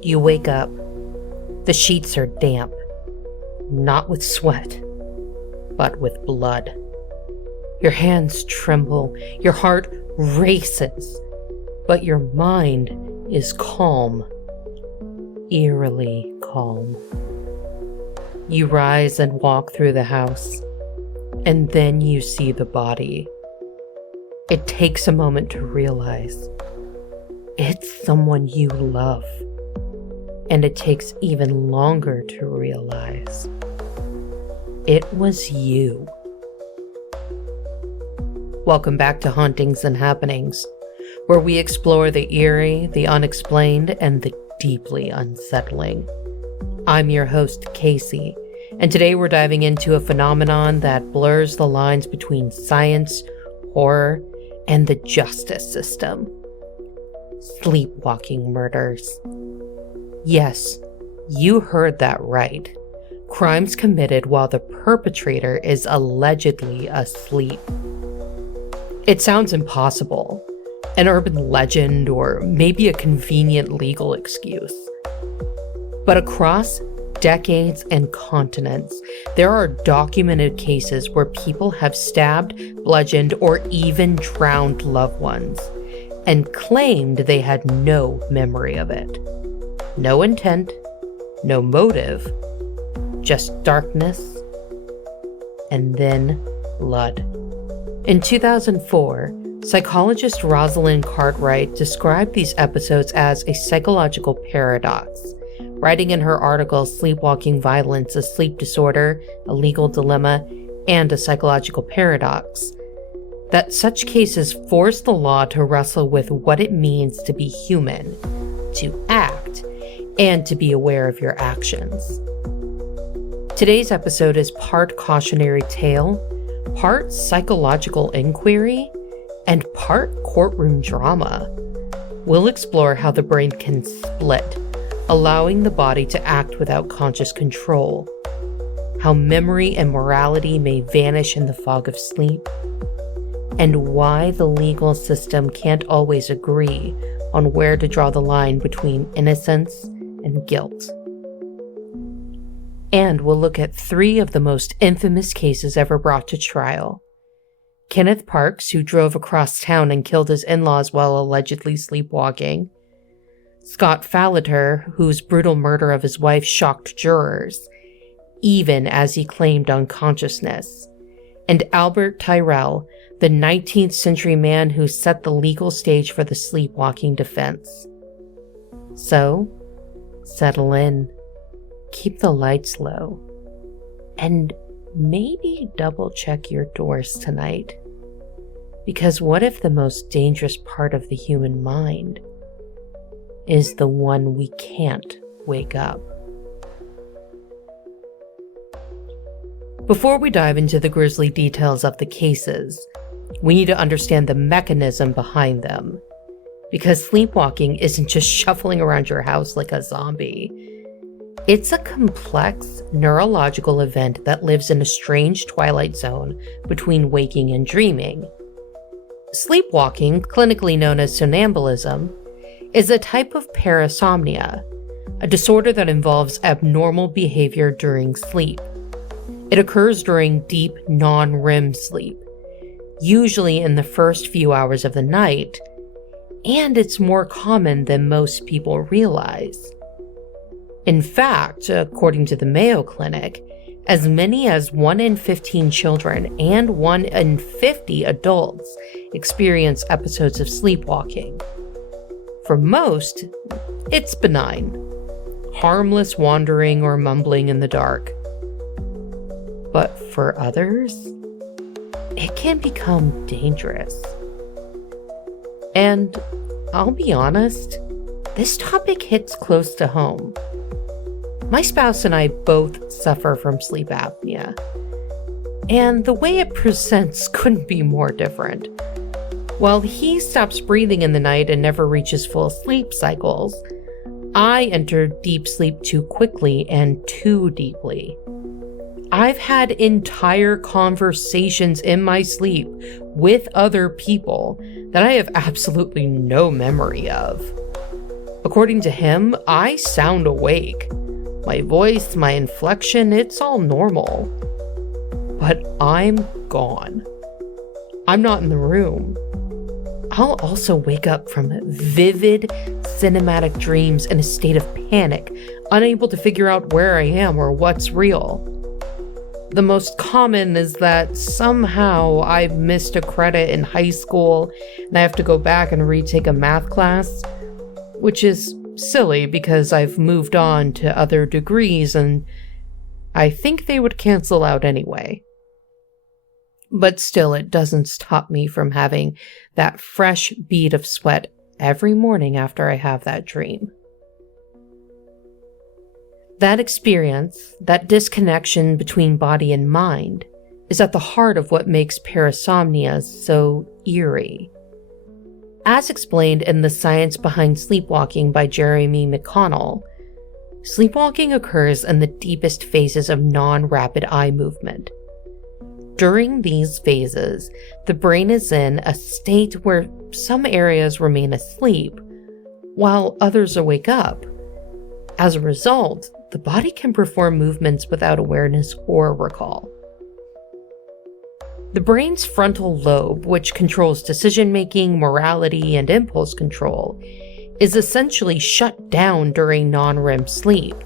You wake up. The sheets are damp, not with sweat, but with blood. Your hands tremble, your heart races, but your mind is calm, eerily calm. You rise and walk through the house, and then you see the body. It takes a moment to realize it's someone you love, and it takes even longer to realize it was you. Welcome back to Hauntings and Happenings, where we explore the eerie, the unexplained, and the deeply unsettling. I'm your host, Kasey, and today we're diving into a phenomenon that blurs the lines between science, horror, and the justice system. Sleepwalking murders. Yes, you heard that right. Crimes committed while the perpetrator is allegedly asleep. It sounds impossible, an urban legend, or maybe a convenient legal excuse. But across decades and continents, there are documented cases where people have stabbed, bludgeoned, or even drowned loved ones, and claimed they had no memory of it. No intent, no motive, just darkness, and then blood. In 2004, psychologist Rosalind Cartwright described these episodes as a psychological paradox, writing in her article Sleepwalking Violence, a Sleep Disorder, a Legal Dilemma, and a Psychological Paradox, that such cases force the law to wrestle with what it means to be human, to act, and to be aware of your actions. Today's episode is part cautionary tale, part psychological inquiry, and part courtroom drama. We'll explore how the brain can split, allowing the body to act without conscious control, how memory and morality may vanish in the fog of sleep, and why the legal system can't always agree on where to draw the line between innocence and guilt. And we'll look at 3 of the most infamous cases ever brought to trial. Kenneth Parks, who drove across town and killed his in-laws while allegedly sleepwalking. Scott Falater, whose brutal murder of his wife shocked jurors, even as he claimed unconsciousness. And Albert Tyrell, the 19th century man who set the legal stage for the sleepwalking defense. So, settle in. Keep the lights low, and maybe double check your doors tonight. Because what if the most dangerous part of the human mind is the one we can't wake up? Before we dive into the grisly details of the cases, we need to understand the mechanism behind them. Because sleepwalking isn't just shuffling around your house like a zombie. It's a complex neurological event that lives in a strange twilight zone between waking and dreaming. Sleepwalking, clinically known as somnambulism, is a type of parasomnia, a disorder that involves abnormal behavior during sleep. It occurs during deep, non-REM sleep, usually in the first few hours of the night, and it's more common than most people realize. In fact, according to the Mayo Clinic, as many as 1 in 15 children and 1 in 50 adults experience episodes of sleepwalking. For most, it's benign, harmless wandering or mumbling in the dark. But for others, it can become dangerous. And I'll be honest, this topic hits close to home. My spouse and I both suffer from sleep apnea, and the way it presents couldn't be more different. While he stops breathing in the night and never reaches full sleep cycles, I enter deep sleep too quickly and too deeply. I've had entire conversations in my sleep with other people that I have absolutely no memory of. According to him, I sound awake. My voice, my inflection, it's all normal. But I'm gone. I'm not in the room. I'll also wake up from vivid cinematic dreams in a state of panic, unable to figure out where I am or what's real. The most common is that somehow I missed a credit in high school and I have to go back and retake a math class, which is silly because I've moved on to other degrees and I think they would cancel out anyway. But still, it doesn't stop me from having that fresh bead of sweat every morning after I have that dream. That experience, that disconnection between body and mind, is at the heart of what makes parasomnias so eerie. As explained in The Science Behind Sleepwalking by Jeremy McConnell, sleepwalking occurs in the deepest phases of non-rapid eye movement. During these phases, the brain is in a state where some areas remain asleep, while others wake up. As a result, the body can perform movements without awareness or recall. The brain's frontal lobe, which controls decision-making, morality, and impulse control, is essentially shut down during non-REM sleep.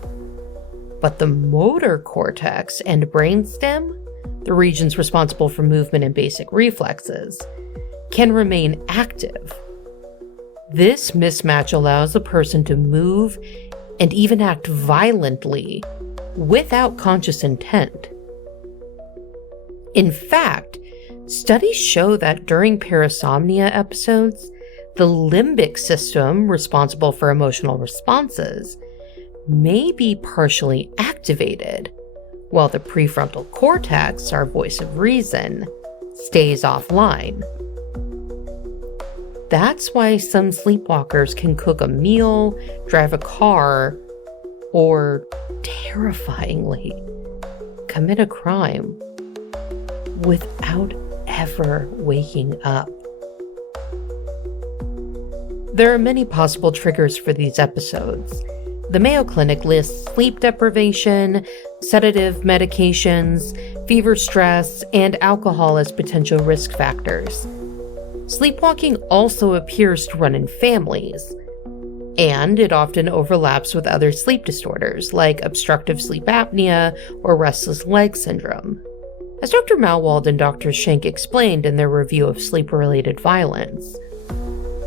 But the motor cortex and brainstem, the regions responsible for movement and basic reflexes, can remain active. This mismatch allows a person to move and even act violently without conscious intent. In fact, studies show that during parasomnia episodes, the limbic system, responsible for emotional responses, may be partially activated, while the prefrontal cortex, our voice of reason, stays offline. That's why some sleepwalkers can cook a meal, drive a car, or, terrifyingly, commit a crime without ever waking up. There are many possible triggers for these episodes. The Mayo Clinic lists sleep deprivation, sedative medications, fever stress, and alcohol as potential risk factors. Sleepwalking also appears to run in families, and it often overlaps with other sleep disorders like obstructive sleep apnea or restless leg syndrome. As Dr. Malwald and Dr. Schenk explained in their review of sleep-related violence,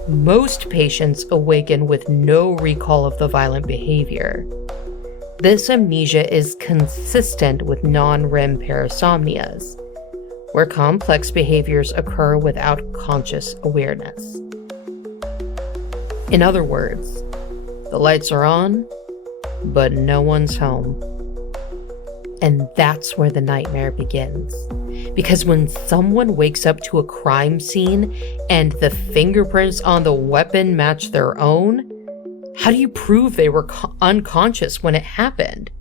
most patients awaken with no recall of the violent behavior. This amnesia is consistent with non-REM parasomnias, where complex behaviors occur without conscious awareness. In other words, the lights are on, but no one's home. And that's where the nightmare begins. Because when someone wakes up to a crime scene and the fingerprints on the weapon match their own, how do you prove they were unconscious when it happened?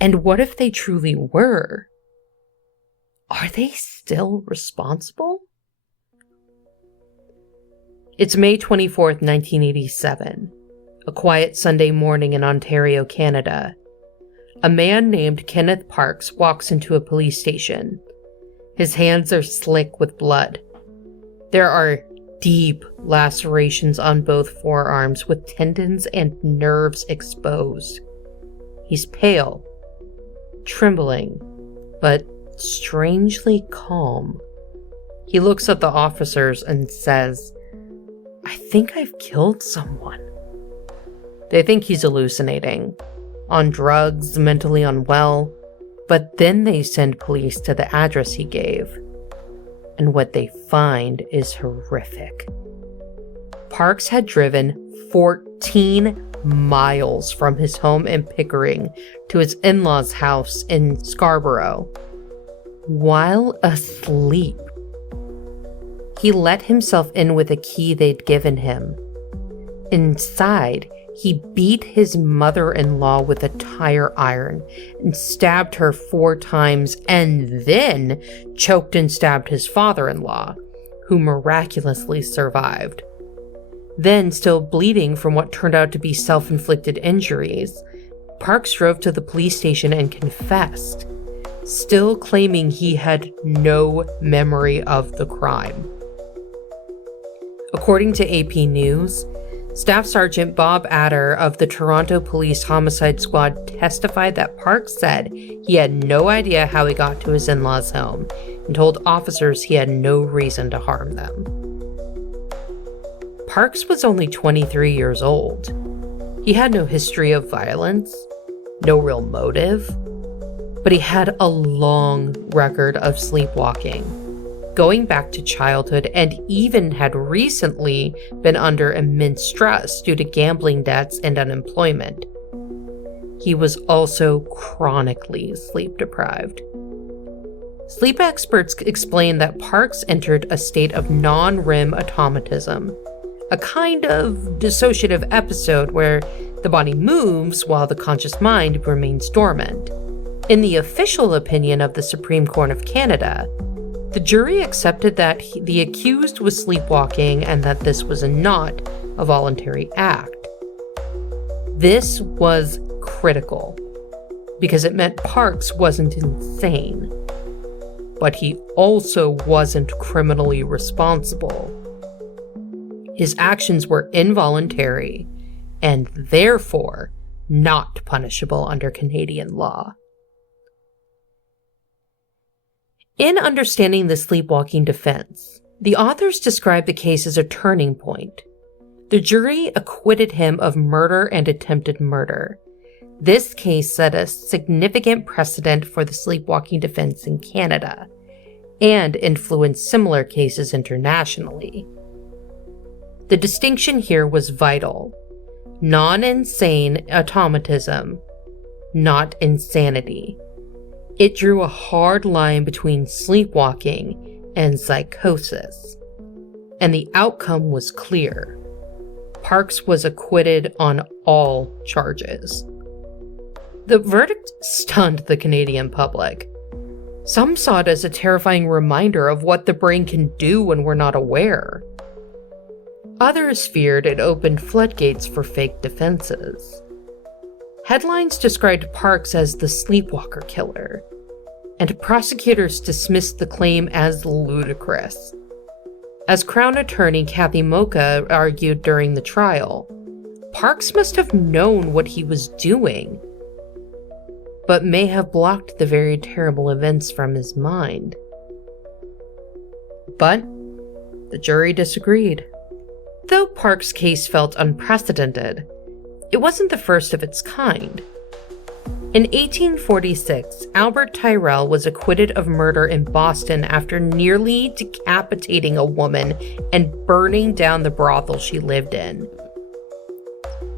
And what if they truly were? Are they still responsible? It's May 24th, 1987, a quiet Sunday morning in Ontario, Canada. A man named Kenneth Parks walks into a police station. His hands are slick with blood. There are deep lacerations on both forearms with tendons and nerves exposed. He's pale, trembling, but strangely calm. He looks at the officers and says, "I think I've killed someone." They think he's hallucinating, on drugs, mentally unwell, but then they send police to the address he gave. And what they find is horrific. Parks had driven 14 miles from his home in Pickering to his in-laws' house in Scarborough. While asleep, he let himself in with a key they'd given him. Inside, he beat his mother-in-law with a tire iron and stabbed her 4 times, and then choked and stabbed his father-in-law, who miraculously survived. Then, still bleeding from what turned out to be self-inflicted injuries, Parks drove to the police station and confessed, still claiming he had no memory of the crime. According to AP News, Staff Sergeant Bob Adder of the Toronto Police Homicide Squad testified that Parks said he had no idea how he got to his in-laws' home and told officers he had no reason to harm them. Parks was only 23 years old. He had no history of violence, no real motive, but he had a long record of sleepwalking, going back to childhood, and even had recently been under immense stress due to gambling debts and unemployment. He was also chronically sleep deprived. Sleep experts explain that Parks entered a state of non-REM automatism, a kind of dissociative episode where the body moves while the conscious mind remains dormant. In the official opinion of the Supreme Court of Canada, the jury accepted that the accused was sleepwalking and that this was not a voluntary act. This was critical because it meant Parks wasn't insane, but he also wasn't criminally responsible. His actions were involuntary and therefore not punishable under Canadian law. In understanding the sleepwalking defense, the authors describe the case as a turning point. The jury acquitted him of murder and attempted murder. This case set a significant precedent for the sleepwalking defense in Canada and influenced similar cases internationally. The distinction here was vital. Non-insane automatism, not insanity. It drew a hard line between sleepwalking and psychosis, and the outcome was clear. Parks was acquitted on all charges. The verdict stunned the Canadian public. Some saw it as a terrifying reminder of what the brain can do when we're not aware. Others feared it opened floodgates for fake defenses. Headlines described Parks as the sleepwalker killer, and prosecutors dismissed the claim as ludicrous. As Crown Attorney Kathy Mocha argued during the trial, Parks must have known what he was doing, but may have blocked the very terrible events from his mind. But the jury disagreed. Though Parks' case felt unprecedented, it wasn't the first of its kind. In 1846, Albert Tyrrell was acquitted of murder in Boston after nearly decapitating a woman and burning down the brothel she lived in.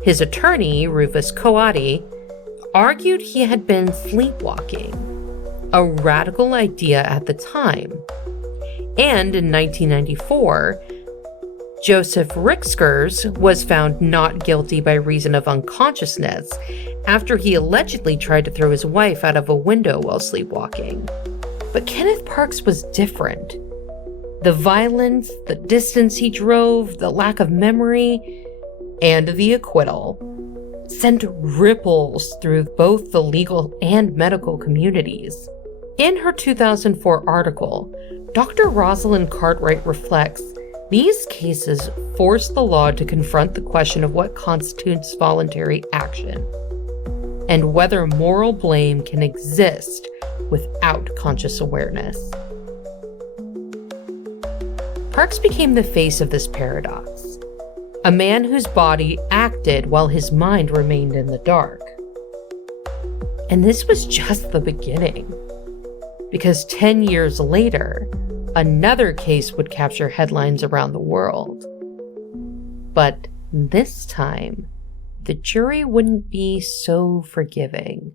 His attorney, Rufus Coati, argued he had been sleepwalking, a radical idea at the time. And in 1994, Joseph Rickskers was found not guilty by reason of unconsciousness after he allegedly tried to throw his wife out of a window while sleepwalking. But Kenneth Parks was different. The violence, the distance he drove, the lack of memory, and the acquittal sent ripples through both the legal and medical communities. In her 2004 article, Dr. Rosalind Cartwright reflects, these cases force the law to confront the question of what constitutes voluntary action, and whether moral blame can exist without conscious awareness. Parks became the face of this paradox, a man whose body acted while his mind remained in the dark. And this was just the beginning, because 10 years later, another case would capture headlines around the world. But this time, the jury wouldn't be so forgiving.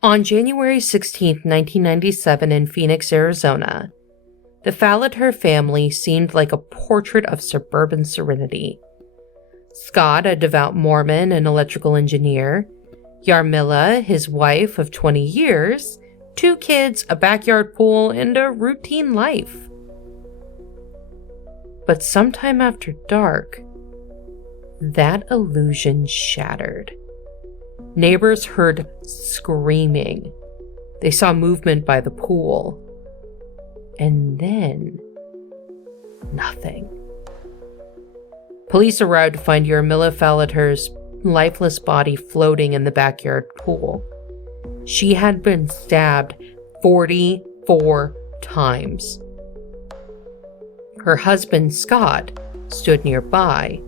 On January 16, 1997 in Phoenix, Arizona, the Falater family seemed like a portrait of suburban serenity. Scott, a devout Mormon and electrical engineer, Yarmila, his wife of 20 years, 2 kids, a backyard pool, and a routine life. But sometime after dark, that illusion shattered. Neighbors heard screaming. They saw movement by the pool. And then, nothing. Police arrived to find Jarmila Falater's lifeless body floating in the backyard pool. She had been stabbed 44 times. Her husband, Scott, stood nearby,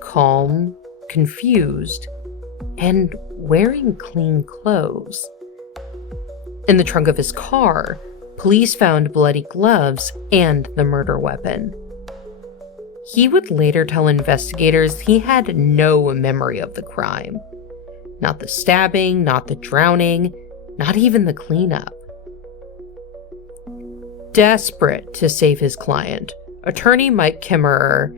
calm, confused, and wearing clean clothes. In the trunk of his car, police found bloody gloves and the murder weapon. He would later tell investigators he had no memory of the crime. Not the stabbing, not the drowning, not even the cleanup. Desperate to save his client, attorney Mike Kimmerer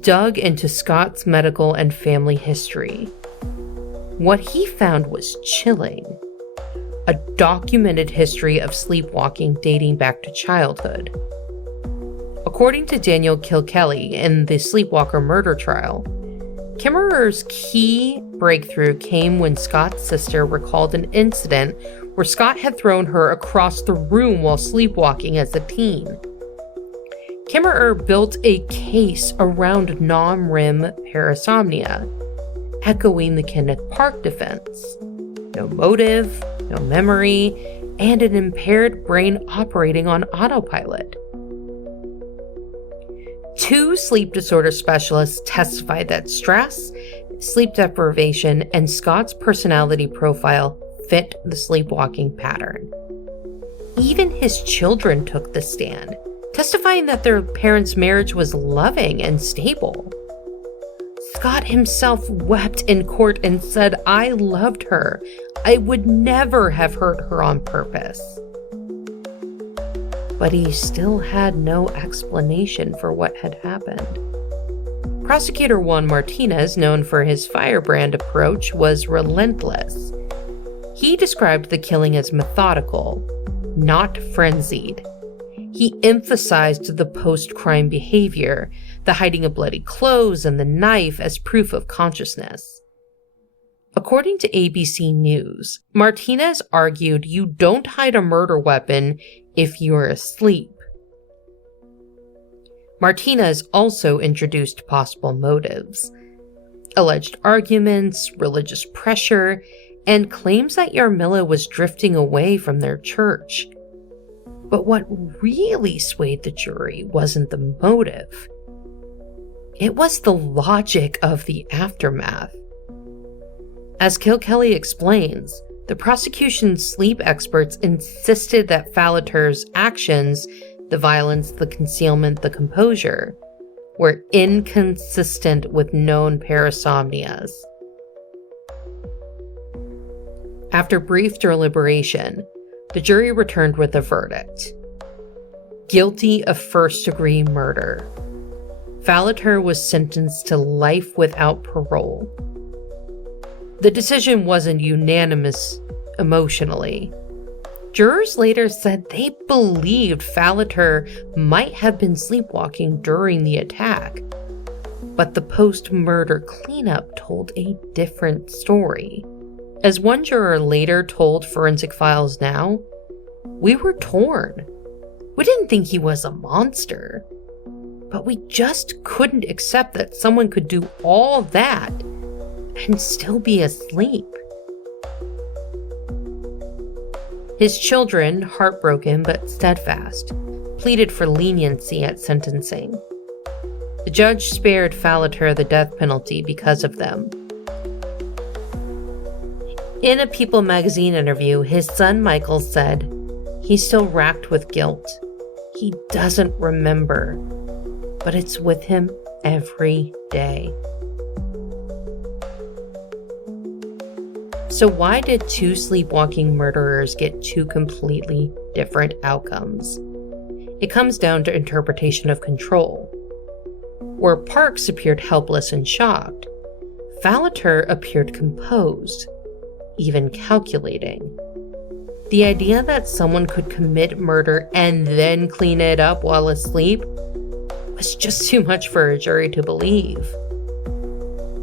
dug into Scott's medical and family history. What he found was chilling. A documented history of sleepwalking dating back to childhood. According to Daniel Kilkelly in the Sleepwalker murder trial, Kimmerer's key breakthrough came when Scott's sister recalled an incident where Scott had thrown her across the room while sleepwalking as a teen. Kimmerer built a case around non-REM parasomnia, echoing the Kenneth Parks defense. No motive, no memory, and an impaired brain operating on autopilot. 2 sleep disorder specialists testified that stress, sleep deprivation, and Scott's personality profile fit the sleepwalking pattern. Even his children took the stand, testifying that their parents' marriage was loving and stable. Scott himself wept in court and said, "I loved her. I would never have hurt her on purpose." But he still had no explanation for what had happened. Prosecutor Juan Martinez, known for his firebrand approach, was relentless. He described the killing as methodical, not frenzied. He emphasized the post-crime behavior, the hiding of bloody clothes and the knife as proof of consciousness. According to ABC News, Martinez argued you don't hide a murder weapon if you're asleep. Martinez also introduced possible motives, alleged arguments, religious pressure, and claims that Jarmila was drifting away from their church. But what really swayed the jury wasn't the motive. It was the logic of the aftermath. As Kilkelly explains, the prosecution's sleep experts insisted that Falater's actions, the violence, the concealment, the composure, were inconsistent with known parasomnias. After brief deliberation, the jury returned with a verdict. Guilty of first-degree murder. Falater was sentenced to life without parole. The decision wasn't unanimous emotionally. Jurors later said they believed Falater might have been sleepwalking during the attack, but the post-murder cleanup told a different story. As one juror later told Forensic Files Now, "We were torn. We didn't think he was a monster, but we just couldn't accept that someone could do all that and still be asleep." His children, heartbroken but steadfast, pleaded for leniency at sentencing. The judge spared Falater the death penalty because of them. In a People magazine interview, his son Michael said, "He's still racked with guilt. He doesn't remember, but it's with him every day." So why did 2 sleepwalking murderers get 2 completely different outcomes? It comes down to interpretation of control. Where Parks appeared helpless and shocked, Falater appeared composed, even calculating. The idea that someone could commit murder and then clean it up while asleep was just too much for a jury to believe.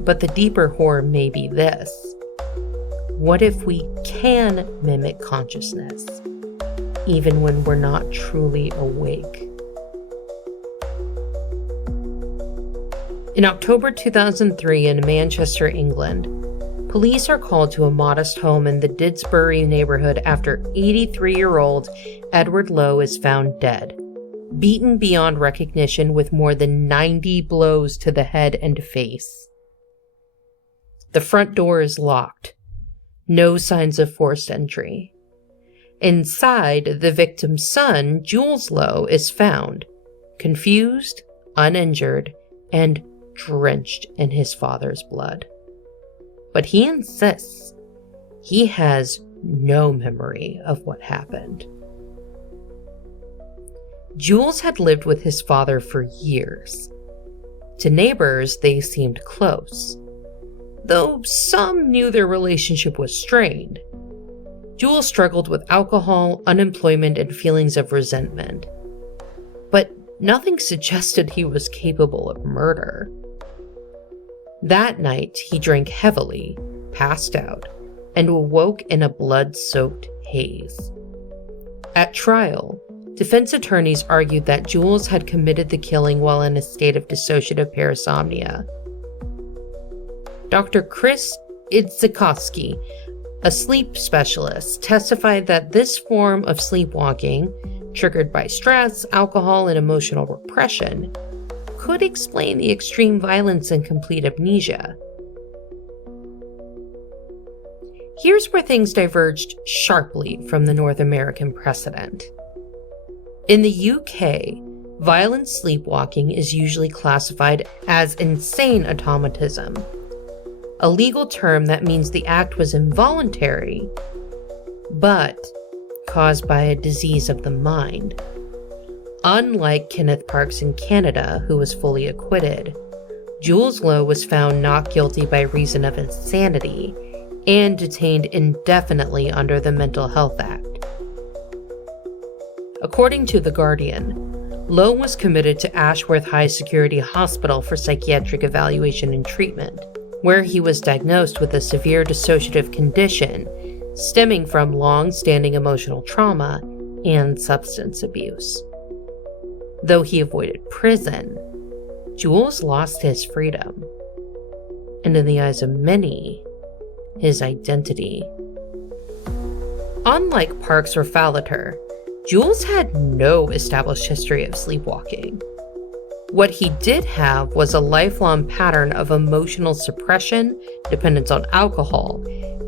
But the deeper horror may be this. What if we can mimic consciousness, even when we're not truly awake? In October 2003 in Manchester, England, police are called to a modest home in the Didsbury neighborhood after 83-year-old Edward Lowe is found dead, beaten beyond recognition with more than 90 blows to the head and face. The front door is locked. No signs of forced entry. Inside, the victim's son, Jules Lowe, is found, confused, uninjured, and drenched in his father's blood. But he insists he has no memory of what happened. Jules had lived with his father for years. To neighbors, they seemed close, though some knew their relationship was strained. Jules struggled with alcohol, unemployment, and feelings of resentment. But nothing suggested he was capable of murder. That night, he drank heavily, passed out, and awoke in a blood-soaked haze. At trial, defense attorneys argued that Jules had committed the killing while in a state of dissociative parasomnia. Dr. Chris Idzikowski, a sleep specialist, testified that this form of sleepwalking, triggered by stress, alcohol, and emotional repression, could explain the extreme violence and complete amnesia. Here's where things diverged sharply from the North American precedent. In the UK, violent sleepwalking is usually classified as insane automatism, a legal term that means the act was involuntary, but caused by a disease of the mind. Unlike Kenneth Parks in Canada, who was fully acquitted, Jules Lowe was found not guilty by reason of insanity and detained indefinitely under the Mental Health Act. According to The Guardian, Lowe was committed to Ashworth High Security Hospital for psychiatric evaluation and treatment, where he was diagnosed with a severe dissociative condition stemming from long-standing emotional trauma and substance abuse. Though he avoided prison, Jules lost his freedom, and in the eyes of many, his identity. Unlike Parks or Falater, Jules had no established history of sleepwalking. What he did have was a lifelong pattern of emotional suppression, dependence on alcohol,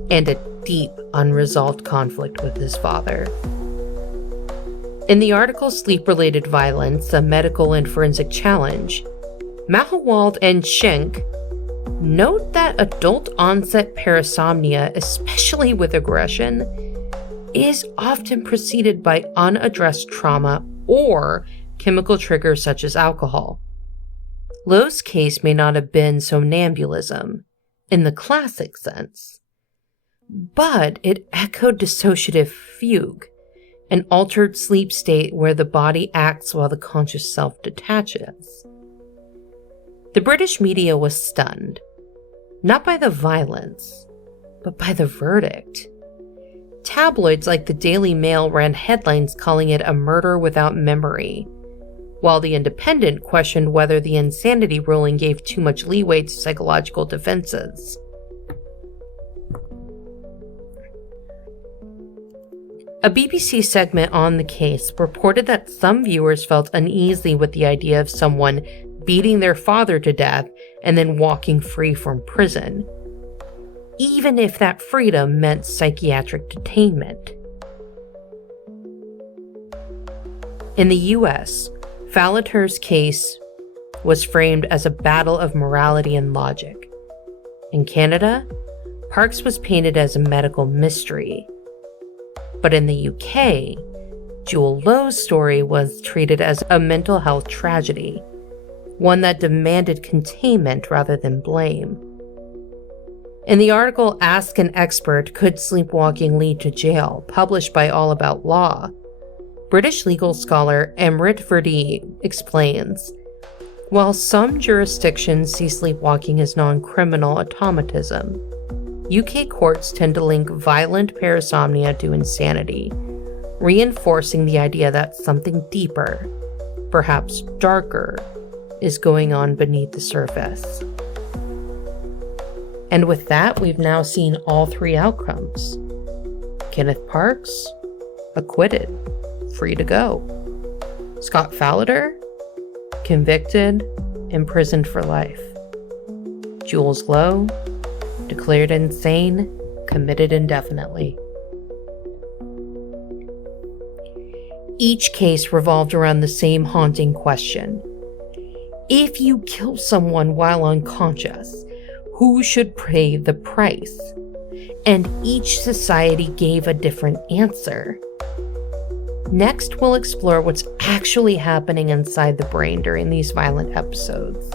and a deep, unresolved conflict with his father. In the article Sleep-Related Violence, a Medical and Forensic Challenge, Mahawald and Schenk note that adult-onset parasomnia, especially with aggression, is often preceded by unaddressed trauma or chemical triggers such as alcohol. Lowe's case may not have been somnambulism in the classic sense, but it echoed dissociative fugue, an altered sleep state where the body acts while the conscious self detaches. The British media was stunned, not by the violence, but by the verdict. Tabloids like the Daily Mail ran headlines calling it a murder without memory, while the Independent questioned whether the insanity ruling gave too much leeway to psychological defenses. A BBC segment on the case reported that some viewers felt uneasy with the idea of someone beating their father to death and then walking free from prison, even if that freedom meant psychiatric detainment. In the US, Falater's case was framed as a battle of morality and logic. In Canada, Parks was painted as a medical mystery. But in the UK, Jules Lowe's story was treated as a mental health tragedy, one that demanded containment rather than blame. In the article Ask an Expert, Could Sleepwalking Lead to Jail?, published by All About Law, British legal scholar Amrit Verdi explains, While some jurisdictions see sleepwalking as non-criminal automatism, UK courts tend to link violent parasomnia to insanity, reinforcing the idea that something deeper, perhaps darker, is going on beneath the surface. And with that, we've now seen all three outcomes. Kenneth Parks, acquitted, free to go. Scott Falater, convicted, imprisoned for life. Jules Lowe, declared insane, committed indefinitely. Each case revolved around the same haunting question. If you kill someone while unconscious, who should pay the price? And each society gave a different answer. Next, we'll explore what's actually happening inside the brain during these violent episodes.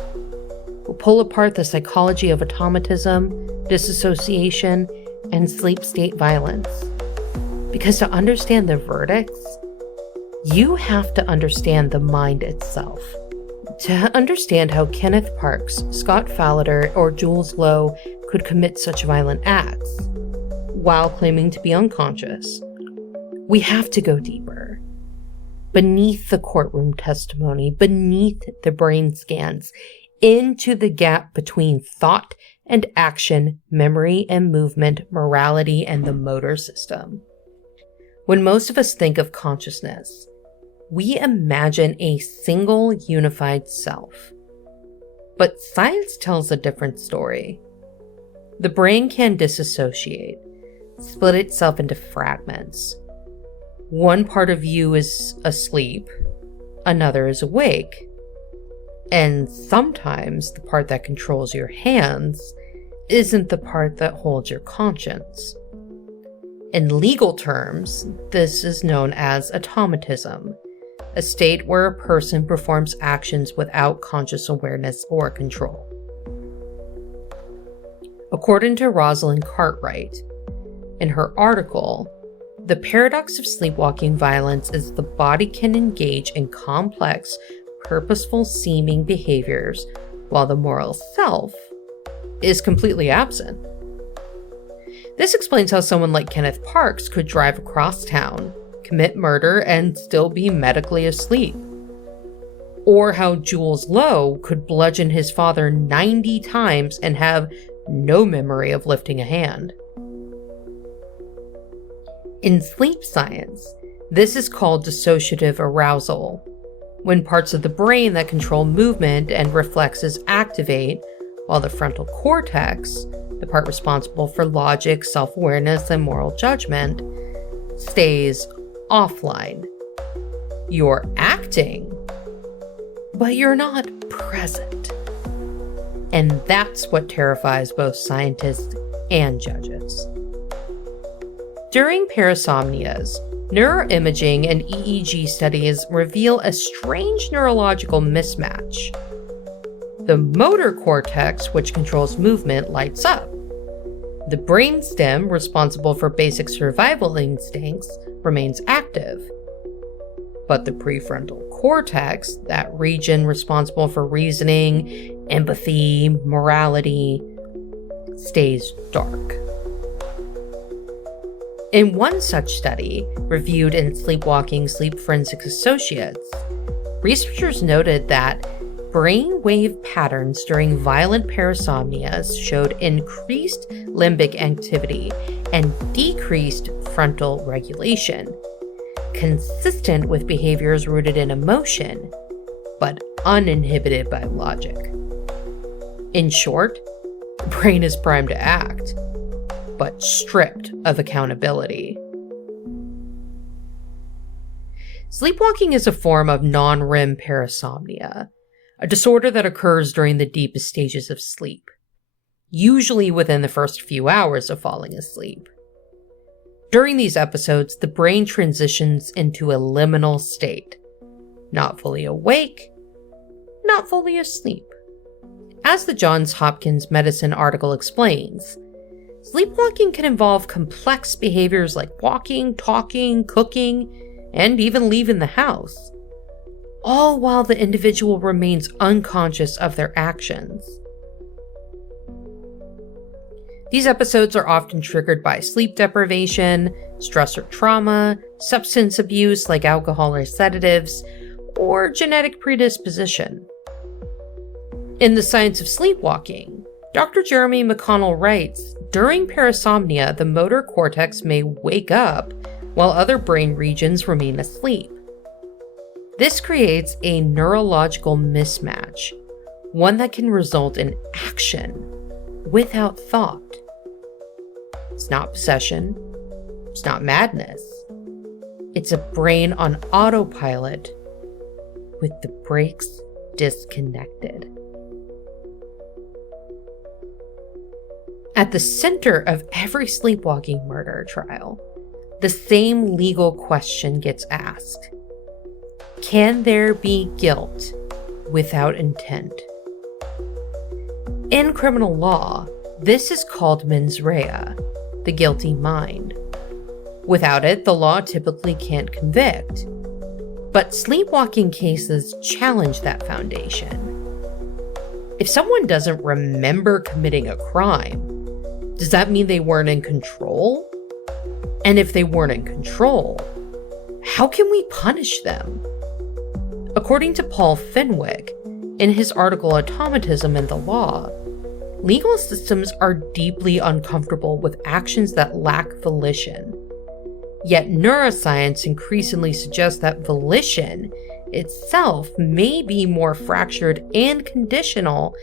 We'll pull apart the psychology of automatism, dissociation, and sleep state violence. Because to understand the verdicts, you have to understand the mind itself. To understand how Kenneth Parks, Scott Falater, or Jules Lowe could commit such violent acts while claiming to be unconscious, we have to go deeper. Beneath the courtroom testimony, beneath the brain scans, into the gap between thought and action, memory and movement, morality and the motor system. When most of us think of consciousness, we imagine a single unified self. But science tells a different story. The brain can dissociate, split itself into fragments. One part of you is asleep, another is awake, and sometimes the part that controls your hands isn't the part that holds your conscience. In legal terms, this is known as automatism, a state where a person performs actions without conscious awareness or control. According to Rosalind Cartwright, in her article, the paradox of sleepwalking violence is the body can engage in complex, purposeful seeming behaviors while the moral self is completely absent. This explains how someone like Kenneth Parks could drive across town, commit murder, and still be medically asleep. Or how Jules Lowe could bludgeon his father 90 times and have no memory of lifting a hand. In sleep science, this is called dissociative arousal, when parts of the brain that control movement and reflexes activate, while the frontal cortex, the part responsible for logic, self-awareness, and moral judgment, stays offline. You're acting, but you're not present. And that's what terrifies both scientists and judges. During parasomnias, neuroimaging and EEG studies reveal a strange neurological mismatch. The motor cortex, which controls movement, lights up. The brainstem, responsible for basic survival instincts, remains active. But the prefrontal cortex, that region responsible for reasoning, empathy, morality, stays dark. In one such study, reviewed in Sleepwalking Sleep Forensics Associates, researchers noted that brainwave patterns during violent parasomnias showed increased limbic activity and decreased frontal regulation, consistent with behaviors rooted in emotion, but uninhibited by logic. In short, the brain is primed to act, but stripped of accountability. Sleepwalking is a form of non-REM parasomnia, a disorder that occurs during the deepest stages of sleep, usually within the first few hours of falling asleep. During these episodes, the brain transitions into a liminal state, not fully awake, not fully asleep. As the Johns Hopkins Medicine article explains, sleepwalking can involve complex behaviors like walking, talking, cooking, and even leaving the house, all while the individual remains unconscious of their actions. These episodes are often triggered by sleep deprivation, stress or trauma, substance abuse like alcohol or sedatives, or genetic predisposition. In The Science of Sleepwalking, Dr. Jeremy McConnell writes, during parasomnia, the motor cortex may wake up while other brain regions remain asleep. This creates a neurological mismatch, one that can result in action without thought. It's not possession, it's not madness. It's a brain on autopilot with the brakes disconnected. At the center of every sleepwalking murder trial, the same legal question gets asked. Can there be guilt without intent? In criminal law, this is called mens rea, the guilty mind. Without it, the law typically can't convict. But sleepwalking cases challenge that foundation. If someone doesn't remember committing a crime, does that mean they weren't in control? And if they weren't in control, how can we punish them? According to Paul Fenwick, in his article Automatism and the Law, legal systems are deeply uncomfortable with actions that lack volition. Yet neuroscience increasingly suggests that volition itself may be more fractured and conditional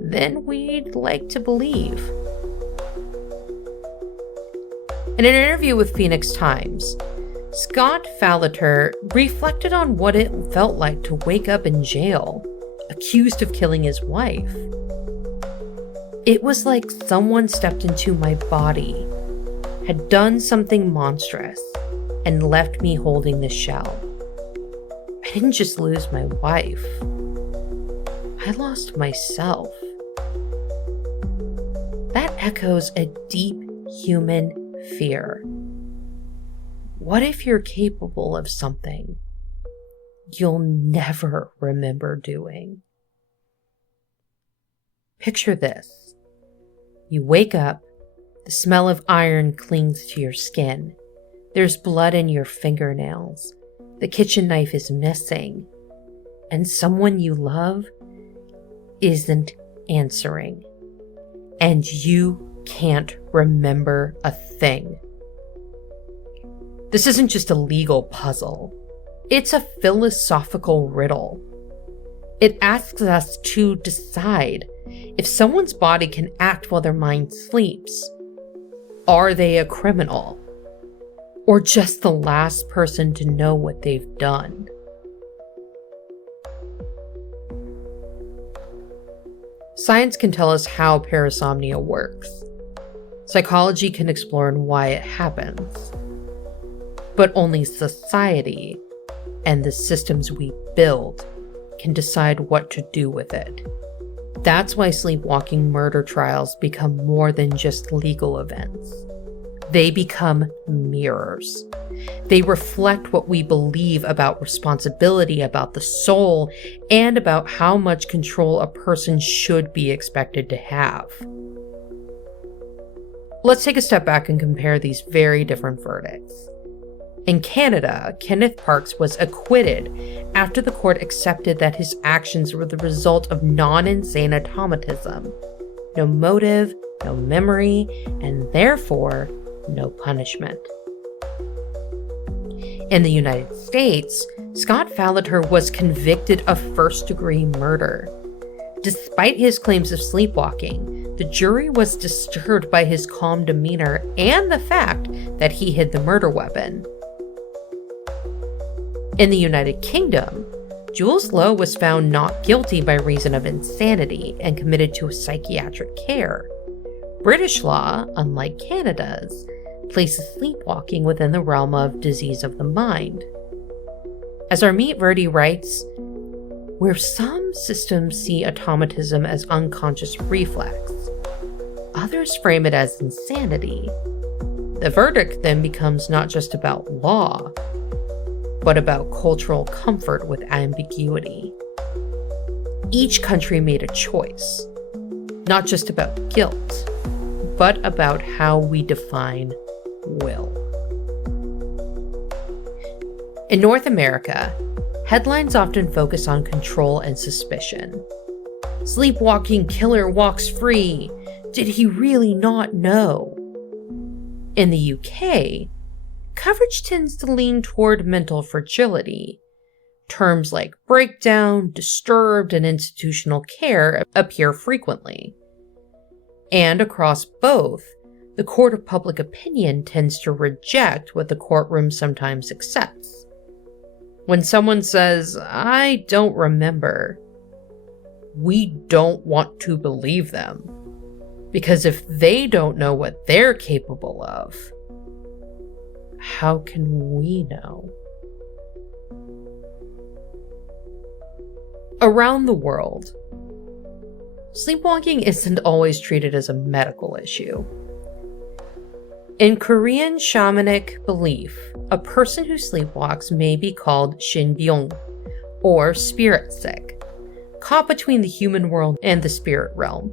than we'd like to believe. In an interview with Phoenix Times, Scott Falater reflected on what it felt like to wake up in jail, accused of killing his wife. It was like someone stepped into my body, had done something monstrous, and left me holding the shell. I didn't just lose my wife. I lost myself. That echoes a deep human fear. What if you're capable of something you'll never remember doing? Picture this. You wake up, the smell of iron clings to your skin. There's blood in your fingernails. The kitchen knife is missing. And someone you love isn't answering. And you can't remember a thing. This isn't just a legal puzzle. It's a philosophical riddle. It asks us to decide if someone's body can act while their mind sleeps. Are they a criminal? Or just the last person to know what they've done? Science can tell us how parasomnia works. Psychology can explore why it happens. But only society and the systems we build can decide what to do with it. That's why sleepwalking murder trials become more than just legal events. They become mirrors. They reflect what we believe about responsibility, about the soul, and about how much control a person should be expected to have. Let's take a step back and compare these very different verdicts. In Canada, Kenneth Parks was acquitted after the court accepted that his actions were the result of non-insane automatism. No motive, no memory, and therefore, no punishment. In the United States, Scott Falater was convicted of first-degree murder. Despite his claims of sleepwalking, the jury was disturbed by his calm demeanor and the fact that he hid the murder weapon. In the United Kingdom, Jules Lowe was found not guilty by reason of insanity and committed to psychiatric care. British law, unlike Canada's, places sleepwalking within the realm of disease of the mind. As Armit Verdi writes, where some systems see automatism as unconscious reflex, others frame it as insanity. The verdict then becomes not just about law, but about cultural comfort with ambiguity. Each country made a choice, not just about guilt, but about how we define will. In North America, headlines often focus on control and suspicion. Sleepwalking killer walks free. Did he really not know? In the UK, coverage tends to lean toward mental fragility. Terms like breakdown, disturbed, and institutional care appear frequently. And across both, the court of public opinion tends to reject what the courtroom sometimes accepts. When someone says, "I don't remember," we don't want to believe them. Because if they don't know what they're capable of, how can we know? Around the world, sleepwalking isn't always treated as a medical issue. In Korean shamanic belief, a person who sleepwalks may be called shinbyong, or spirit sick, caught between the human world and the spirit realm.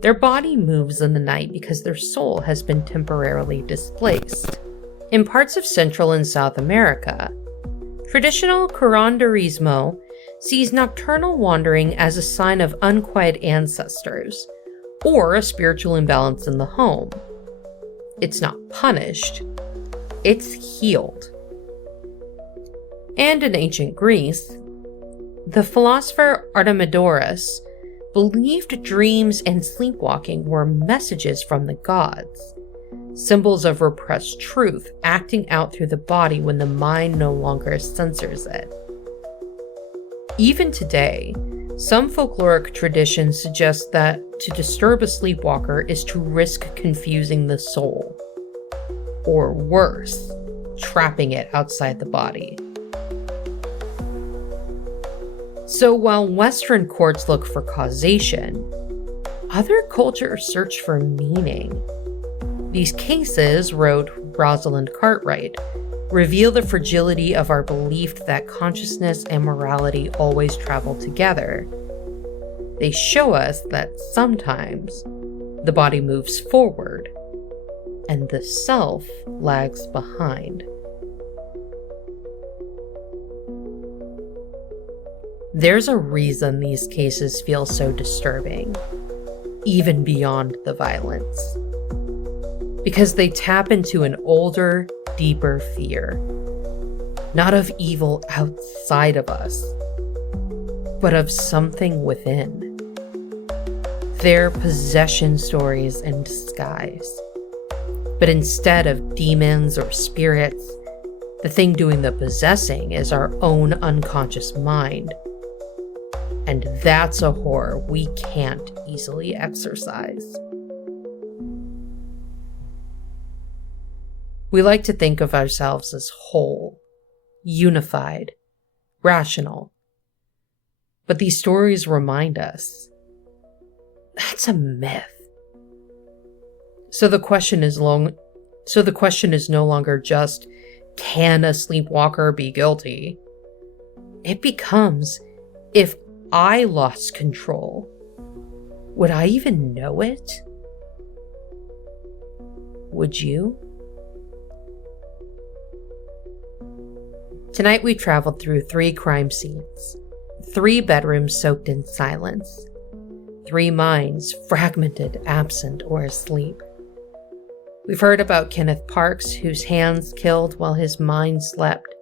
Their body moves in the night because their soul has been temporarily displaced. In parts of Central and South America, traditional curanderismo sees nocturnal wandering as a sign of unquiet ancestors, or a spiritual imbalance in the home. It's not punished, it's healed. And in ancient Greece, the philosopher Artemidorus believed dreams and sleepwalking were messages from the gods, symbols of repressed truth acting out through the body when the mind no longer censors it. Even today, some folkloric traditions suggest that to disturb a sleepwalker is to risk confusing the soul, or worse, trapping it outside the body. So while Western courts look for causation, other cultures search for meaning. These cases, wrote Rosalind Cartwright, reveal the fragility of our belief that consciousness and morality always travel together. They show us that sometimes the body moves forward and the self lags behind. There's a reason these cases feel so disturbing, even beyond the violence. Because they tap into an older, deeper fear. Not of evil outside of us, but of something within. They're possession stories in disguise. But instead of demons or spirits, the thing doing the possessing is our own unconscious mind. And that's a horror we can't easily exorcise. We like to think of ourselves as whole, unified, rational. But these stories remind us that's a myth. So the question is no longer just, can a sleepwalker be guilty? It becomes, if I lost control, would I even know it? Would you? Tonight we traveled through 3 crime scenes, 3 bedrooms soaked in silence, 3 minds fragmented, absent, or asleep. We've heard about Kenneth Parks, whose hands killed while his mind slept,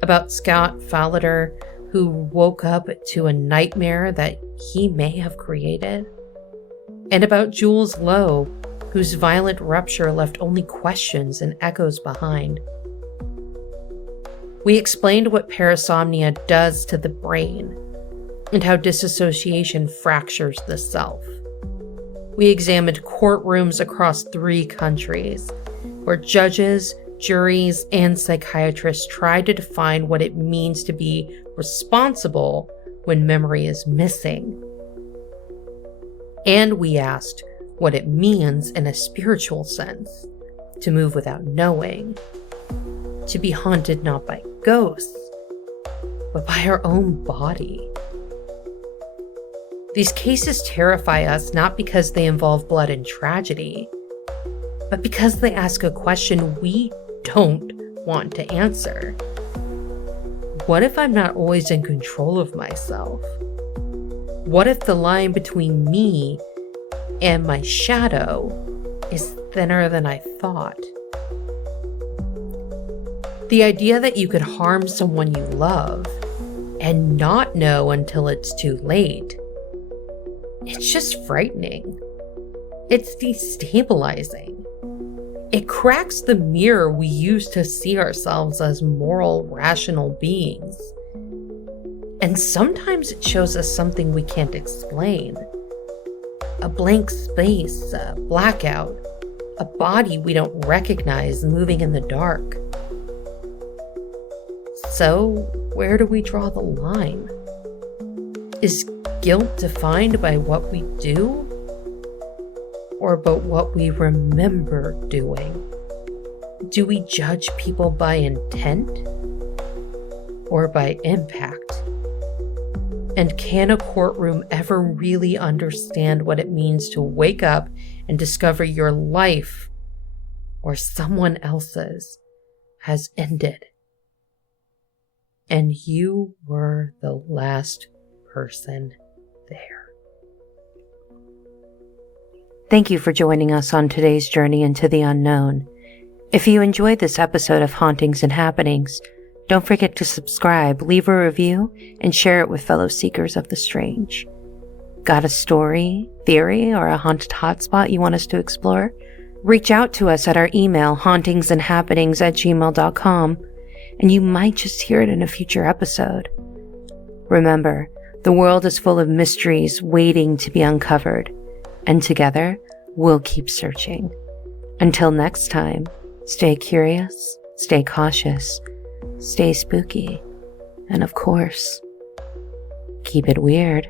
about Scott Falater, who woke up to a nightmare that he may have created, and about Jules Lowe, whose violent rupture left only questions and echoes behind. We explained what parasomnia does to the brain and how dissociation fractures the self. We examined courtrooms across 3 countries, where judges, juries, and psychiatrists tried to define what it means to be responsible when memory is missing. And we asked what it means in a spiritual sense to move without knowing, to be haunted not by ghosts, but by our own body. These cases terrify us not because they involve blood and tragedy, but because they ask a question we don't want to answer. What if I'm not always in control of myself? What if the line between me and my shadow is thinner than I thought? The idea that you could harm someone you love and not know until it's too late, it's just frightening. It's destabilizing. It cracks the mirror we use to see ourselves as moral, rational beings. And sometimes it shows us something we can't explain. A blank space, a blackout, a body we don't recognize moving in the dark. So, where do we draw the line? Is guilt defined by what we do? Or by what we remember doing? Do we judge people by intent? Or by impact? And can a courtroom ever really understand what it means to wake up and discover your life or someone else's has ended? And you were the last person there. Thank you for joining us on today's journey into the unknown. If you enjoyed this episode of Hauntings and Happenings, don't forget to subscribe, leave a review, and share it with fellow seekers of the strange. Got a story, theory, or a haunted hotspot you want us to explore? Reach out to us at our email, hauntingsandhappenings@gmail.com, and you might just hear it in a future episode. Remember, the world is full of mysteries waiting to be uncovered, and together, we'll keep searching. Until next time, stay curious, stay cautious, stay spooky, and of course, keep it weird.